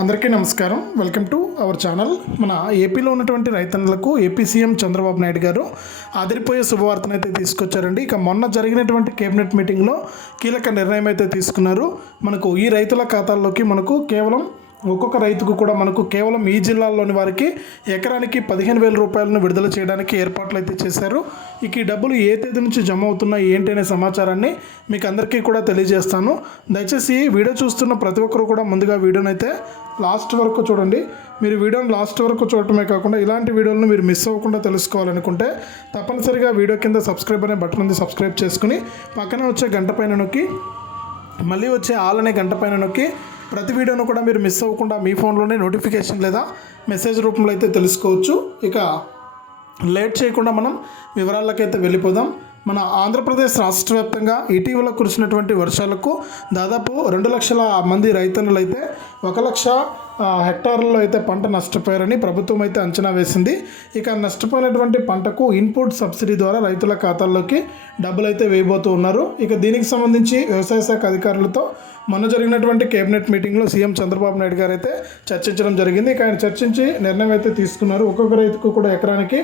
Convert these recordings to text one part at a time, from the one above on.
అందరికీ నమస్కారం. Welcome to our channel. మన ఏపీలో ఉన్నటువంటి రైతన్నలకు ఏపీ సీఎం చంద్రబాబు నాయుడు గారు అదిరిపోయే శుభవార్తను అయితే తీసుకొచ్చారండి. ఇక మొన్న జరిగినటువంటి కేబినెట్ మీటింగ్లో కీలక నిర్ణయం అయితే తీసుకున్నారు. మనకు ఈ రైతుల ఖాతాల్లోకి మనకు కేవలం ఒక్కొక్క రైతుకు కూడా మనకు కేవలం ఈ జిల్లాల్లోని వారికి ఎకరానికి పదిహేను వేల రూపాయలను విడుదల చేయడానికి ఏర్పాట్లు అయితే చేశారు. ఇక ఈ డబ్బులు ఏ తేదీ నుంచి జమ అవుతున్నాయి ఏంటి అనే సమాచారాన్ని మీకు అందరికీ కూడా తెలియజేస్తాను. దయచేసి వీడియో చూస్తున్న ప్రతి ఒక్కరు కూడా ముందుగా వీడియోని అయితే లాస్ట్ వరకు చూడండి. మీరు వీడియోని లాస్ట్ వరకు చూడటమే కాకుండా ఇలాంటి వీడియోలను మీరు మిస్ అవ్వకుండా తెలుసుకోవాలనుకుంటే తప్పనిసరిగా వీడియో కింద సబ్స్క్రైబ్ అనే బటన్ ఉంది సబ్స్క్రైబ్ చేసుకుని పక్కన వచ్చే గంట పైన నొక్కి మళ్ళీ వచ్చే ఆల్ అనే గంట పైన నొక్కి ప్రతి వీడియోను కూడా మీరు మిస్ అవ్వకుండా మీ ఫోన్లోనే నోటిఫికేషన్ లేదా మెసేజ్ రూపంలో అయితే తెలుసుకోవచ్చు. ఇక లేట్ చేయకుండా మనం వివరాలకైతే వెళ్ళిపోదాం. మన ఆంధ్రప్రదేశ్ రాష్ట్ర వ్యాప్తంగా ఇటీవల కురిసినటువంటి వర్షాలకు దాదాపు రెండు లక్షల మంది రైతన్నులు అయితే ఒక లక్ష హెక్టార్లలో అయితే పంట నష్టపోయారని ప్రభుత్వం అయితే అంచనా వేసింది. ఇక నష్టపోయినటువంటి పంటకు ఇన్పుట్ సబ్సిడీ ద్వారా రైతుల ఖాతాల్లోకి డబ్బులు అయితే వేయబోతూ ఉన్నారు. ఇక దీనికి సంబంధించి వ్యవసాయ శాఖ అధికారులతో మొన్న జరిగినటువంటి కేబినెట్ మీటింగ్లో సీఎం చంద్రబాబు నాయుడు గారు అయితే చర్చించడం జరిగింది. ఇక ఆయన చర్చించి నిర్ణయం అయితే తీసుకున్నారు. ఒక్కొక్క రైతుకు కూడా ఎకరానికి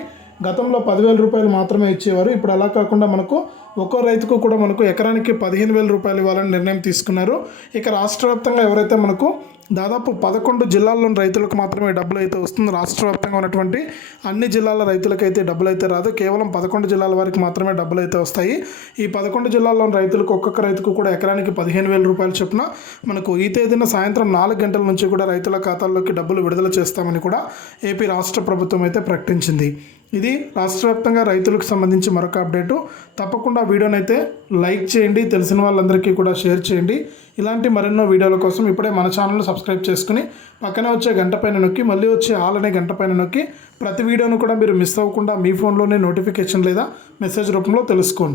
గతంలో పదివేల రూపాయలు మాత్రమే ఇచ్చేవారు. ఇప్పుడు అలా కాకుండా మనకు ఒక్కో రైతుకు కూడా మనకు ఎకరానికి పదిహేను వేల రూపాయలు ఇవ్వాలని నిర్ణయం తీసుకున్నారు. ఇక రాష్ట్ర వ్యాప్తంగా ఎవరైతే మనకు దాదాపు పదకొండు జిల్లాల్లోని రైతులకు మాత్రమే డబ్బులు అయితే వస్తుంది. రాష్ట్ర వ్యాప్తంగా ఉన్నటువంటి అన్ని జిల్లాల రైతులకైతే డబ్బులు అయితే రాదు. కేవలం పదకొండు జిల్లాల వారికి మాత్రమే డబ్బులు అయితే వస్తాయి. ఈ పదకొండు జిల్లాల్లోని రైతులకు ఒక్కొక్క రైతుకు కూడా ఎకరానికి పదిహేను వేల రూపాయలు చొప్పున మనకు ఈ తేదీన సాయంత్రం నాలుగు గంటల నుంచి కూడా రైతుల ఖాతాల్లోకి డబ్బులు విడుదల చేస్తామని కూడా ఏపీ రాష్ట్ర ప్రభుత్వం అయితే ప్రకటించింది. ఇది రాష్ట్ర వ్యాప్తంగా రైతులకు సంబంధించి మరొక అప్డేటు. తప్పకుండా వీడియోని అయితే లైక్ చేయండి తెలిసిన వాళ్ళందరికీ కూడా షేర్ చేయండి. ఇలాంటి మరెన్నో వీడియోల కోసం ఇప్పుడే మన ఛానల్ సబ్స్క్రైబ్ చేసుకుని పక్కనే వచ్చే గంట పైన నొక్కి మళ్ళీ వచ్చే ఆల్ అనే గంట పైన నొక్కి ప్రతి వీడియోను కూడా మీరు మిస్ అవ్వకుండా మీ ఫోన్లోనే నోటిఫికేషన్ లేదా మెసేజ్ రూపంలో తెలుసుకోండి.